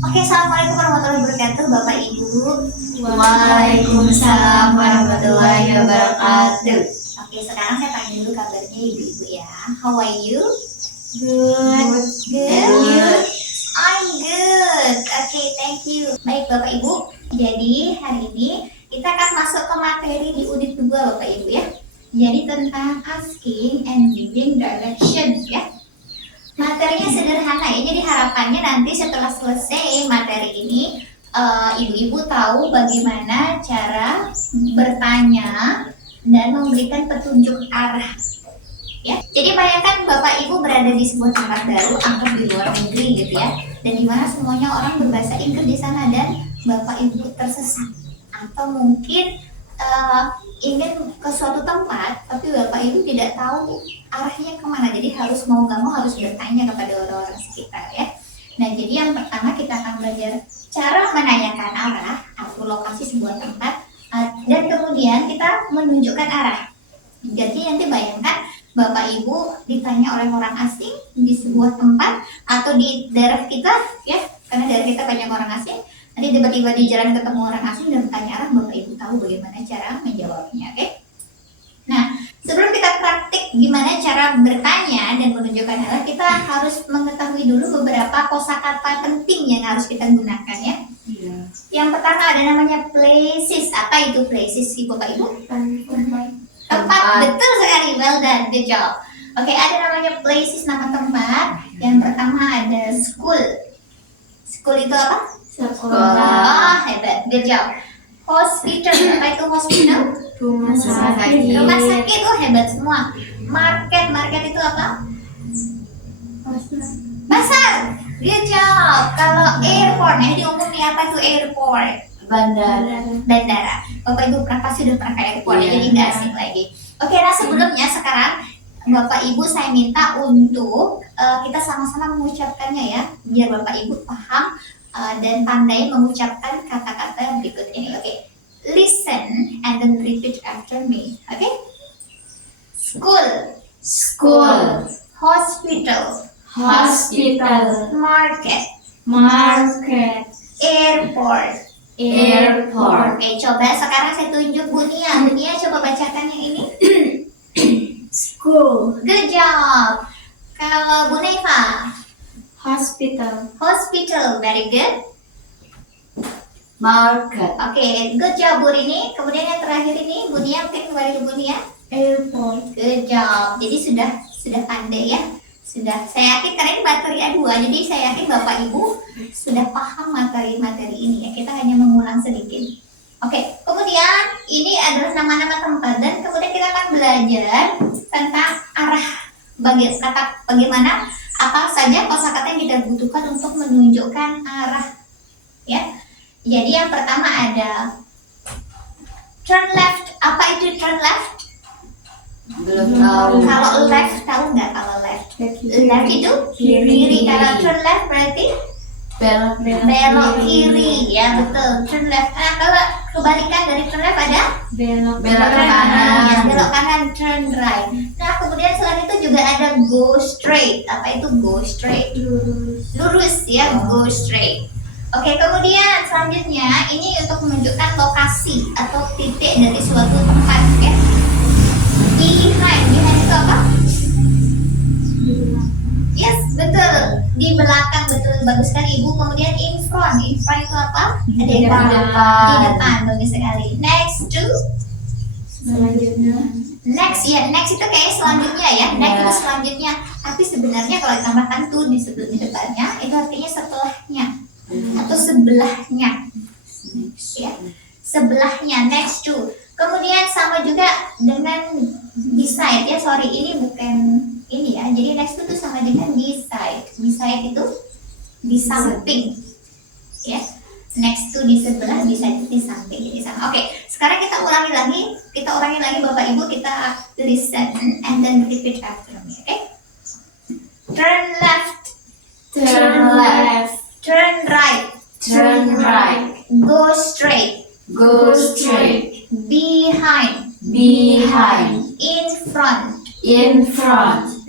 Oke, assalamualaikum warahmatullahi wabarakatuh, Bapak Ibu. Waalaikumsalam warahmatullahi wabarakatuh. Oke, sekarang saya tanya dulu kabarnya ibu-ibu ya. How are you? Good. Good. I'm good. Oke, thank you. Baik Bapak Ibu. Jadi hari ini kita akan masuk ke materi di unit 2 Bapak Ibu ya. Jadi tentang asking and giving directions ya. Materinya sederhana ya. Jadi harapannya nanti setelah selesai materi ini ibu-ibu tahu bagaimana cara bertanya dan memberikan petunjuk arah. Ya, jadi bayangkan Bapak Ibu berada di sebuah tempat baru, anggap di luar negeri gitu ya, dan dimana semuanya orang berbahasa Inggris di sana dan Bapak Ibu tersesat, atau mungkin ingin ke suatu tempat tapi Bapak Ibu tidak tahu arahnya kemana, jadi harus mau nggak mau harus bertanya kepada orang-orang sekitar ya. Nah, jadi yang pertama kita akan belajar cara menanyakan arah atau lokasi sebuah tempat, dan kemudian kita menunjukkan arah. Jadi nanti bayangkan Bapak Ibu ditanya oleh orang asing di sebuah tempat atau di daerah kita ya, karena daerah kita banyak orang asing. Nanti tiba-tiba di jalan ketemu orang asing dan bertanya arah, Bapak Ibu tahu bagaimana cara menjawabnya, oke? Nah, sebelum kita praktik gimana cara bertanya dan menunjukkan arah, kita harus mengetahui dulu beberapa kosakata penting yang harus kita gunakan ya. Yang pertama ada namanya places. Apa itu places sih Bapak Ibu? Tempat, betul sekali, well done, good job. Oke, ada namanya places, nama tempat. Yang pertama ada school. School itu apa? Sekolah. Oh, hebat, good job. Hospital, apa itu hospital? Rumah sakit. Rumah sakit, oh hebat semua. Market, market itu apa? Pasar, good job. Kalau airport, nah di umumnya apa itu airport? Bandara. Bapak Ibu pasti sudah pernah ke airport, jadi nggak asing lagi. Oke, nah sebelumnya sekarang Bapak Ibu saya minta untuk kita sama-sama mengucapkannya ya, biar Bapak Ibu paham dan pandai mengucapkan kata-kata berikut ini. Oke, listen and then repeat after me. Oke, school, hospital, market, airport. airport, Oke, coba sekarang saya tunjuk Bu Nia. Bu Nia coba bacakan yang ini. school, Good job. Kalau Bu Neva, hospital, very good. market, Oke, good job Bu Rini. Kemudian yang terakhir ini Bu Nia, mungkin kembali ke Bu Nia. airport. Good job. Jadi sudah pandai ya. Sudah, saya yakin karena ini materi A2, jadi saya yakin Bapak Ibu sudah paham materi-materi ini ya. Kita hanya mengulang sedikit. Oke, kemudian ini adalah nama-nama tempat dan kemudian kita akan belajar tentang arah, bagaimana apa saja kosakata yang kita butuhkan untuk menunjukkan arah ya. Jadi yang pertama ada turn left. Apa itu turn left? Belum tahu. Kalau left, tahu nggak kalau left? Left itu Kiri. Kalau turn left berarti belok kiri ya, betul. Turn left. Nah, kalau kebalikan dari turn left ada belok kanan. Ya, kanan. belok kanan, turn right. Nah, kemudian selain itu juga ada go straight. Apa itu go straight? Lurus ya, go straight. Oke, kemudian selanjutnya ini untuk menunjukkan lokasi atau titik dari suatu tempat ya. Behind itu apa? Yes, betul. Di belakang, betul, bagus sekali Ibu. Kemudian in front itu apa? Ada Di depan. depan. Di depan, bagus sekali. Next to, Selanjutnya next ya, next itu kayak selanjutnya ya. Next itu selanjutnya. Tapi sebenarnya kalau ditambahkan to di depannya, itu artinya setelahnya atau sebelahnya. Ya, sebelahnya, next to. Kemudian sama juga dengan beside ya, sorry ini bukan ini ya, jadi next itu sama dengan beside. Beside itu di samping ya, next to di sebelah, beside itu di samping, jadi sama. Oke, sekarang kita ulangi lagi Bapak Ibu, kita listen and then repeat after me. Oke, turn left, turn right, go straight, behind, in front,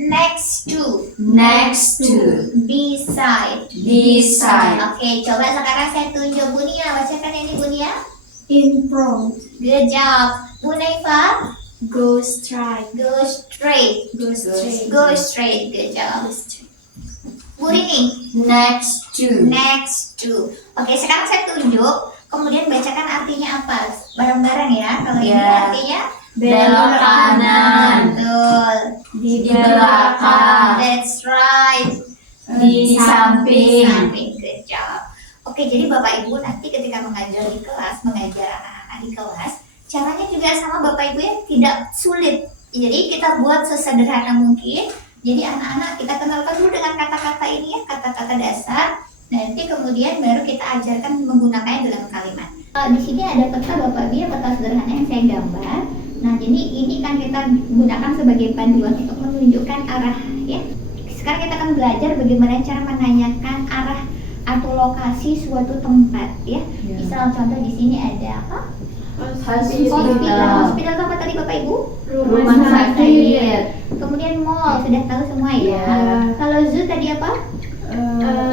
Next to. Next to. Beside. Beside. Oke, coba sekarang saya tunjuk Bunia. Bacakan ini Bunia. In front. Good job. Bu Naifa. Go straight. Go straight. Go straight. Go straight. Good job. Bu Rini. Next to. Next to. Oke, sekarang saya tunjuk. Kemudian bacakan artinya apa? Bareng-bareng ya. Kalau ini Ya. artinya Belok kanan. betul. Di belakang. That's right. Di samping. Samping. Good job. Oke, jadi Bapak Ibu nanti ketika mengajar di kelas, mengajar anak-anak di kelas, caranya juga sama Bapak Ibu ya, tidak sulit. Jadi kita buat sesederhana mungkin. Jadi anak-anak kita kenalkan dulu dengan kata-kata ini ya, kata-kata dasar. Nanti kemudian baru kita ajarkan menggunakannya dalam kalimat. Di sini ada peta Bapak Ibu ya, peta sederhana yang saya gambar. Nah, jadi ini kan kita gunakan sebagai panduan untuk menunjukkan arah ya. Sekarang kita akan belajar bagaimana cara menanyakan arah atau lokasi suatu tempat ya. Misal contoh di sini ada apa? Hospital. Hospital itu apa tadi Bapak Ibu? Rumah sakit. Kemudian mall, sudah tahu semua ya. Ya. Kalau zoo tadi apa?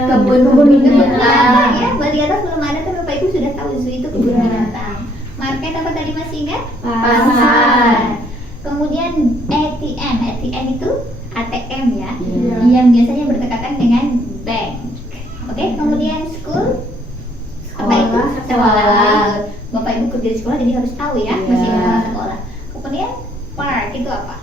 Kebun Binatang binatang. ya. Di atas belum ada kan Bapak Ibu sudah tahu zoo itu kebun binatang. Market apa tadi masih ingat? Pasar. Kemudian ATM. ATM itu ATM ya. Ya. Yang biasanya berdekatan dengan bank. Oke, kemudian school. Apa itu? Sekolah. Bapak Ibu kerja di sekolah jadi harus tahu ya, Ya. masih di sekolah. Kemudian park itu apa?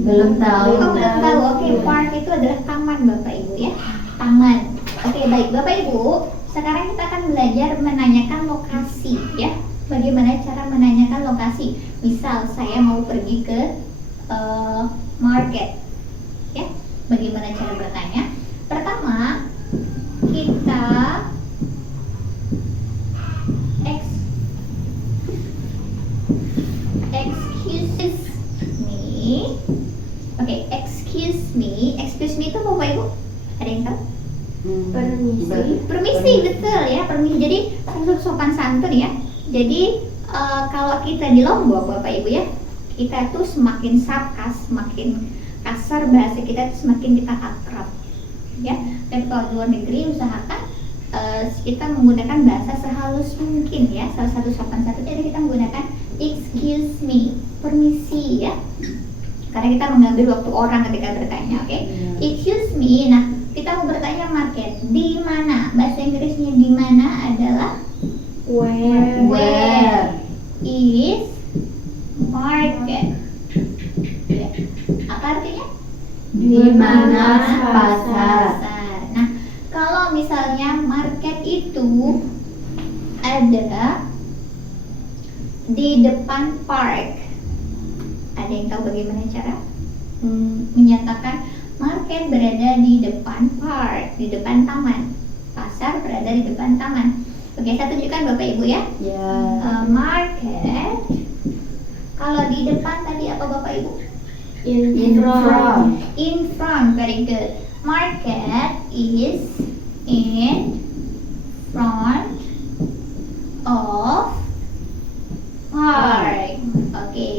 Belum tahu. Oh, belum tahu. Oke, park itu adalah taman Bapak Ibu ya. Taman. Oke, baik Bapak Ibu. Sekarang kita akan belajar menanyakan lokasi ya. Bagaimana cara menanyakan lokasi? Misal saya mau pergi ke market. Ya. Bagaimana cara bertanya? Pertama, kita excuse me. Oke, excuse me itu apa Bapak Ibu? Ada yang tahu? Permisi, betul ya, permisi. Jadi sopan santun ya. Jadi kalau kita di Lombok Bapak Ibu ya, kita tuh semakin sarkas, semakin kasar bahasa kita tuh semakin kita akrab ya. Dan kalau di luar negeri usahakan kita menggunakan bahasa sehalus mungkin ya. Salah satu sopan santun jadi kita menggunakan excuse me, permisi ya. Karena kita mengambil waktu orang ketika bertanya, oke? Excuse me. Nah, kita mau bertanya market di mana? Bahasa Inggrisnya di mana adalah where is market? Ya. Apa artinya? Di mana pasar? Nah, kalau misalnya market itu ada di depan park, ada yang tahu bagaimana cara menyatakan market berada di depan park, di depan taman, pasar berada di depan taman? Oke, saya tunjukkan Bapak Ibu ya. Ya. Market, kalau di depan tadi apa Bapak Ibu? In front. In front, very good. Market is in front of park. Oke.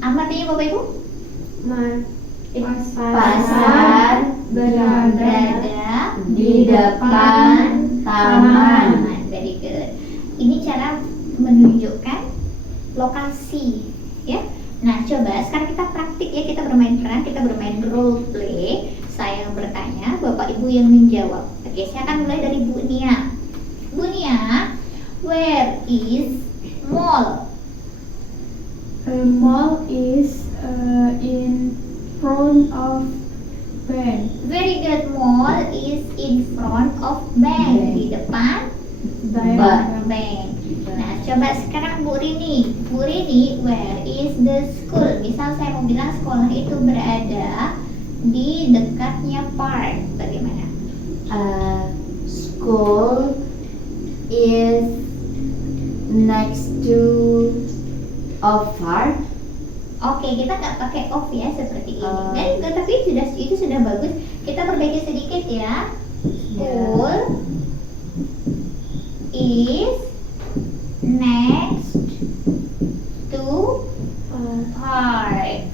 Apa artinya Bapak Ibu? Pasar Berada di depan taman. Very good. Ini cara menunjukkan lokasi ya. Nah, coba sekarang kita praktik ya, kita bermain peran, kita bermain role play. Saya yang bertanya, Bapak Ibu yang menjawab. Oke, saya akan mulai dari Bu Nia. Bu Nia, where is mall? Mall is in front of bank. Very good. Mall is in front of bank. Di depan bank. Nah, coba sekarang Bu Rini. Bu Rini, where is the school? Misal saya mau bilang sekolah itu berada di dekatnya park. Bagaimana? School is next to a park. Oke, kita nggak pakai off ya seperti ini. Oh. Very good, tapi itu sudah bagus. Kita perbaiki sedikit ya. School is next to park.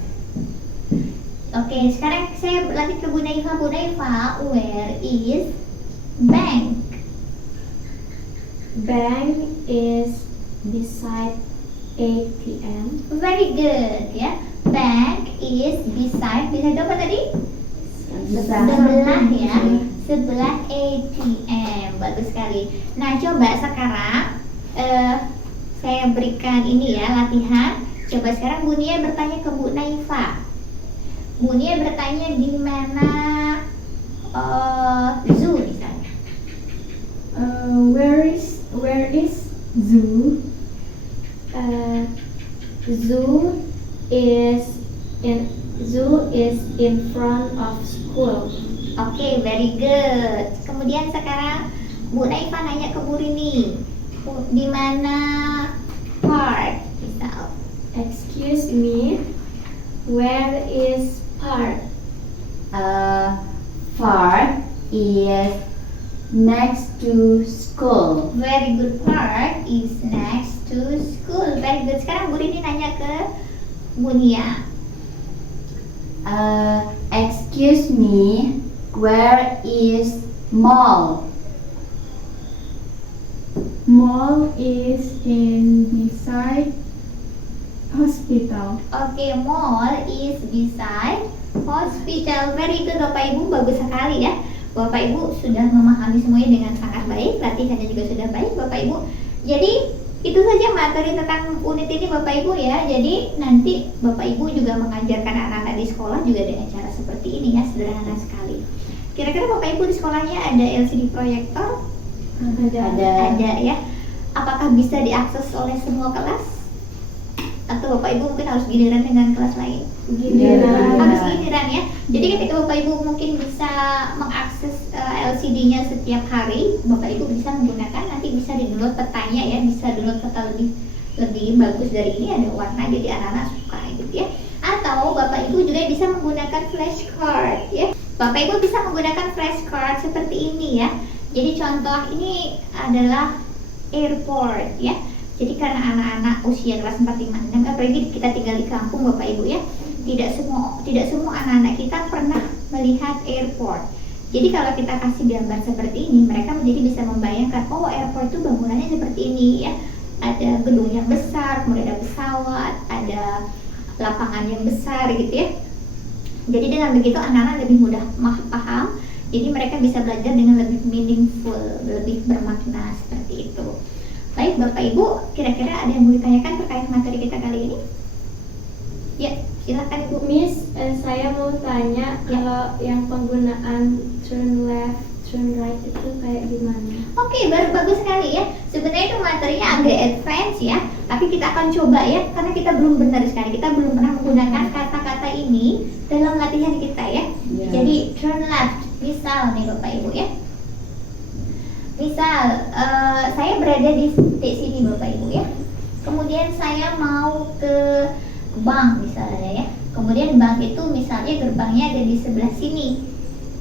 Naifa, where is bank? Bank is beside ATM. Very good ya. Bank is beside apa tadi? Sebelah ya. Sebelah ATM. Bagus sekali. Nah, coba sekarang saya berikan ini ya latihan. Coba sekarang Bu Nia bertanya ke Bu Naifa. Bu Nia bertanya di mana zoo misalnya. Where is zoo? Zoo is in front of school. Oke, very good. Kemudian sekarang Bu Naifa nanya ke Bu Rini, di mana park misal. Excuse me, where is park? Park is next to school. Very good, park is next to school. Very good. Sekarang Bu Rini nanya ke Bu Nia. Excuse me, where is mall? Mall is in beside hospital. Oke, mall is beside hospital. Very good Bapak Ibu, bagus sekali ya. Bapak Ibu sudah memahami semuanya dengan sangat baik. Latihannya juga sudah baik Bapak Ibu. Jadi itu saja materi tentang unit ini Bapak Ibu ya. Jadi nanti Bapak Ibu juga mengajarkan anak-anak di sekolah juga dengan cara seperti ini ya, sederhana sekali. Kira-kira Bapak Ibu di sekolahnya ada LCD proyektor? Ada ya. Apakah bisa diakses oleh semua kelas? Atau Bapak Ibu mungkin harus giliran dengan kelas lain? Giliran. Harus giliran ya. Jadi ketika Bapak Ibu mungkin bisa mengakses LCD-nya setiap hari, Bapak Ibu bisa menggunakan, nanti bisa di-download petanya ya, bisa download peta lebih bagus dari ini, ada warna jadi anak-anak suka gitu ya. Atau Bapak Ibu juga bisa menggunakan flashcard ya. Bapak Ibu bisa menggunakan flashcard seperti ini ya. Jadi contoh ini adalah airport ya. Jadi karena anak-anak usia kelas 4, 5, 6, apalagi kita tinggal di kampung Bapak Ibu ya, tidak semua anak-anak kita pernah melihat airport. Jadi kalau kita kasih gambar seperti ini, mereka menjadi bisa membayangkan, oh airport itu bangunannya seperti ini ya. Ada gedung yang besar, kemudian ada pesawat, ada lapangan yang besar gitu ya. Jadi dengan begitu anak-anak lebih mudah paham. Jadi mereka bisa belajar dengan lebih meaningful, lebih bermakna seperti itu. Baik Bapak Ibu, kira-kira ada yang mau ditanyakan terkait materi kita kali ini? Ya, silakan Ibu. Miss, saya mau tanya kalau yang penggunaan turn left, turn right itu kayak gimana? Oke, baru bagus sekali ya. Sebenarnya itu materinya agak advance ya, tapi kita akan coba ya, karena kita belum benar sekali. Kita belum pernah menggunakan kata-kata ini dalam latihan kita ya. Jadi turn left, misal nih Bapak Ibu ya. Misal, saya berada di titik sini Bapak Ibu ya. Kemudian saya mau ke bank misalnya ya. Kemudian bank itu misalnya gerbangnya ada di sebelah sini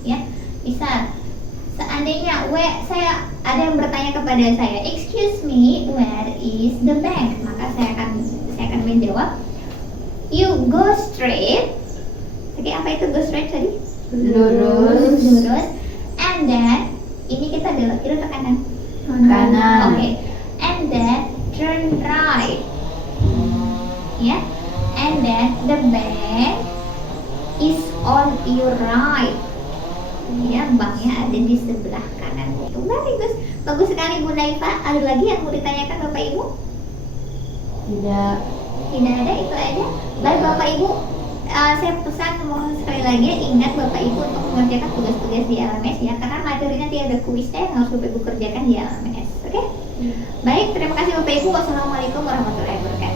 ya. Misal, seandainya saya ada yang bertanya kepada saya, excuse me, where is the bank? Maka saya akan menjawab, you go straight. Oke, apa itu go straight tadi? Lurus. And then ini kita belok kiri atau kanan? Kanan. Oke. And then turn right. Ya. And then the bank is on your right. Ya, banknya ada di sebelah kanan. Itu bagus. Bagus sekali Bu Naifa. Ada lagi yang mau ditanyakan Bapak Ibu? Tidak. Tidak ada, itu aja. Baik Bapak Ibu, saya pesan mohon sekali lagi ingat Bapak Ibu untuk mengerjakan tugas-tugas di LMS ya, karena materi nanti ada kuisnya yang harus Bapak Ibu kerjakan di LMS. Oke? Baik, terima kasih Bapak Ibu. Wassalamualaikum warahmatullahi wabarakatuh.